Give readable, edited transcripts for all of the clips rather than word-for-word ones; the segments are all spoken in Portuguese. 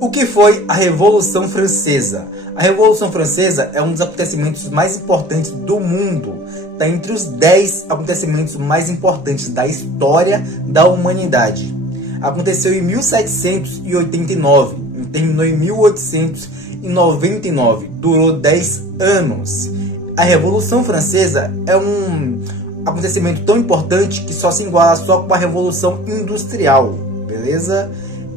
O que foi a Revolução Francesa? A Revolução Francesa é um dos acontecimentos mais importantes do mundo. Está entre os 10 acontecimentos mais importantes da história da humanidade. Aconteceu em 1789 e terminou em 1899. Durou 10 anos. A Revolução Francesa é um acontecimento tão importante que só se iguala só com a Revolução Industrial, beleza?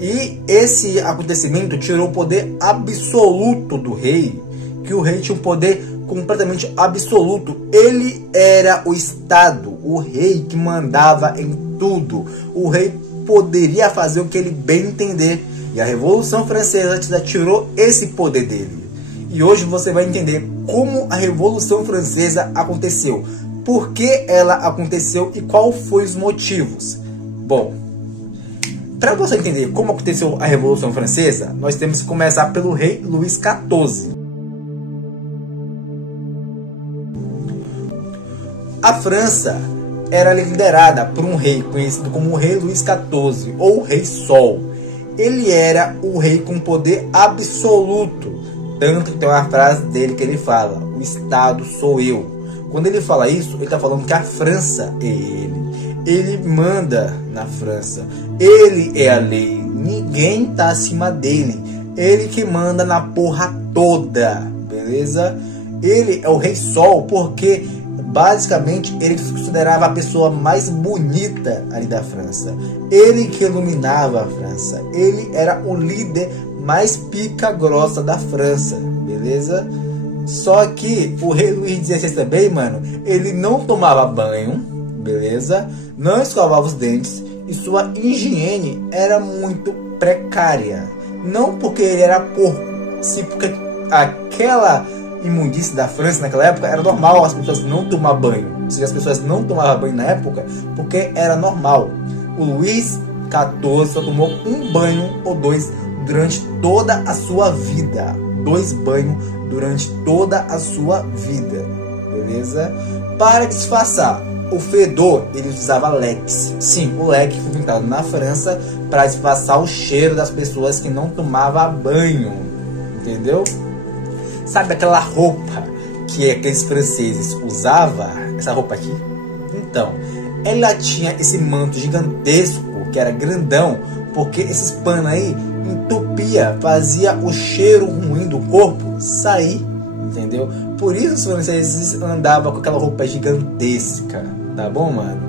E esse acontecimento tirou o poder absoluto do rei, que o rei tinha um poder completamente absoluto. Ele era o Estado, o rei que mandava em tudo. O rei poderia fazer o que ele bem entender. E a Revolução Francesa tirou esse poder dele. E hoje você vai entender como a Revolução Francesa aconteceu, por que ela aconteceu e qual foi os motivos. Bom, para você entender como aconteceu a Revolução Francesa, nós temos que começar pelo rei Luís XIV. A França era liderada por um rei conhecido como o rei Luís XIV, ou o Rei Sol. Ele era o rei com poder absoluto, tanto que tem uma frase dele que ele fala: o Estado sou eu. Quando ele fala isso, ele está falando que a França é ele. Ele manda na França. Ele é a lei. Ninguém tá acima dele. Ele que manda na porra toda. Beleza? Ele é o Rei Sol porque basicamente ele se considerava a pessoa mais bonita ali da França. Ele que iluminava a França. Ele era o líder mais pica grossa da França. Beleza? Só que o rei Luís XVI também, mano, ele não tomava banho, beleza? Não escovava os dentes e sua higiene era muito precária. Não porque ele era porco, sim porque aquela imundície da França naquela época era normal as pessoas não tomar banho. Ou seja, as pessoas não tomavam banho na época porque era normal. O Luís XIV só tomou um banho ou dois durante toda a sua vida. 2 banhos durante toda a sua vida, beleza? Para disfarçar o fedor, ele usava Lex. Sim, o Lex foi inventado na França para disfarçar o cheiro das pessoas que não tomavam banho, entendeu? Sabe aquela roupa que aqueles franceses usavam? Essa roupa aqui? Então, ela tinha esse manto gigantesco, que era grandão, porque esses panos aí entupia, fazia o cheiro ruim do corpo sair, entendeu? Por isso os franceses andavam com aquela roupa gigantesca, tá bom, mano?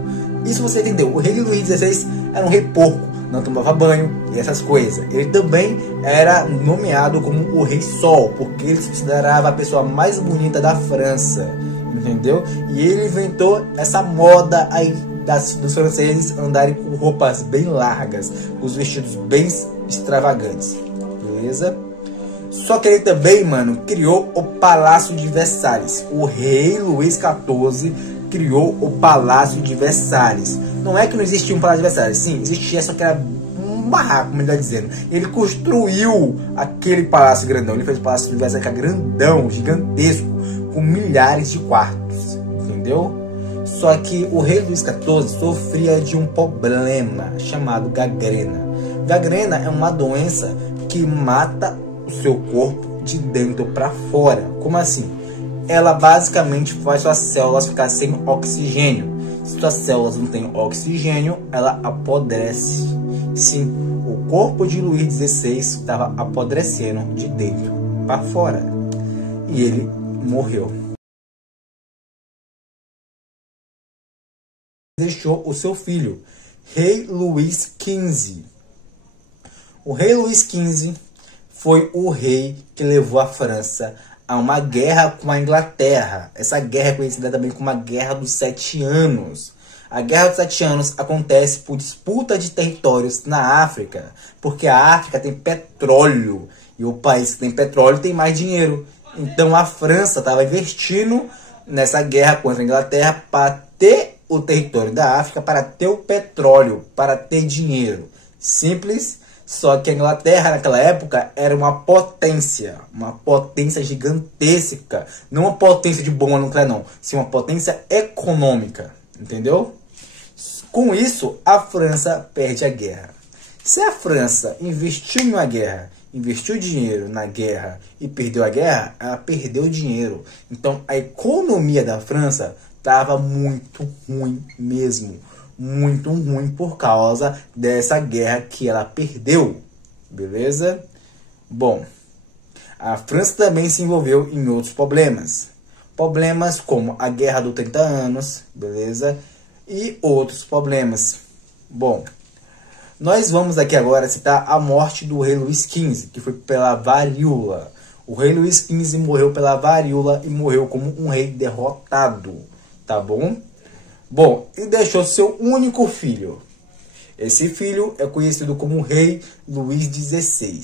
Isso você entendeu. O rei Luís XVI era um rei porco, não tomava banho e essas coisas. Ele também era nomeado como o Rei Sol, porque ele se considerava a pessoa mais bonita da França, entendeu? E ele inventou essa moda aí dos franceses andarem com roupas bem largas, os vestidos bem extravagantes, beleza? Só que ele também, mano, criou o Palácio de Versalhes. O rei Luís XIV criou o Palácio de Versalhes. Não é que não existia um Palácio de Versalhes, sim, existia, só que era um barraco, melhor dizendo. Ele construiu aquele palácio grandão. Ele fez o Palácio de Versalhes, que é grandão, gigantesco, com milhares de quartos, entendeu? Só que o rei Luís XIV sofria de um problema chamado gangrena. Gangrena é uma doença que mata o seu corpo de dentro para fora. Como assim? Ela basicamente faz suas células ficar sem oxigênio. Se suas células não têm oxigênio, ela apodrece. Sim, o corpo de Luís XVI estava apodrecendo de dentro para fora. E ele morreu. Deixou o seu filho, Rei Luís XV. O Rei Luís XV foi o rei que levou a França a uma guerra com a Inglaterra. Essa guerra é conhecida também como a Guerra dos 7 Anos. A Guerra dos 7 Anos acontece por disputa de territórios na África, porque a África tem petróleo e o país que tem petróleo tem mais dinheiro. Então a França estava investindo nessa guerra contra a Inglaterra para ter o território da África, para ter o petróleo, para ter dinheiro. Simples, só que a Inglaterra naquela época era uma potência gigantesca, não uma potência de bomba nuclear não, sim uma potência econômica, entendeu? Com isso, a França perde a guerra. Se a França investiu em uma guerra investiu dinheiro na guerra e perdeu a guerra, ela perdeu dinheiro. Então a economia da França estava muito ruim mesmo. Muito ruim por causa dessa guerra que ela perdeu. Beleza? Bom, a França também se envolveu em outros problemas. Problemas como a Guerra dos 30 Anos, beleza? E outros problemas. Bom, nós vamos aqui agora citar a morte do rei Luís XV, que foi pela varíola. O rei Luís XV morreu pela varíola e morreu como um rei derrotado, tá bom? Bom, e deixou seu único filho. Esse filho é conhecido como rei Luís XVI.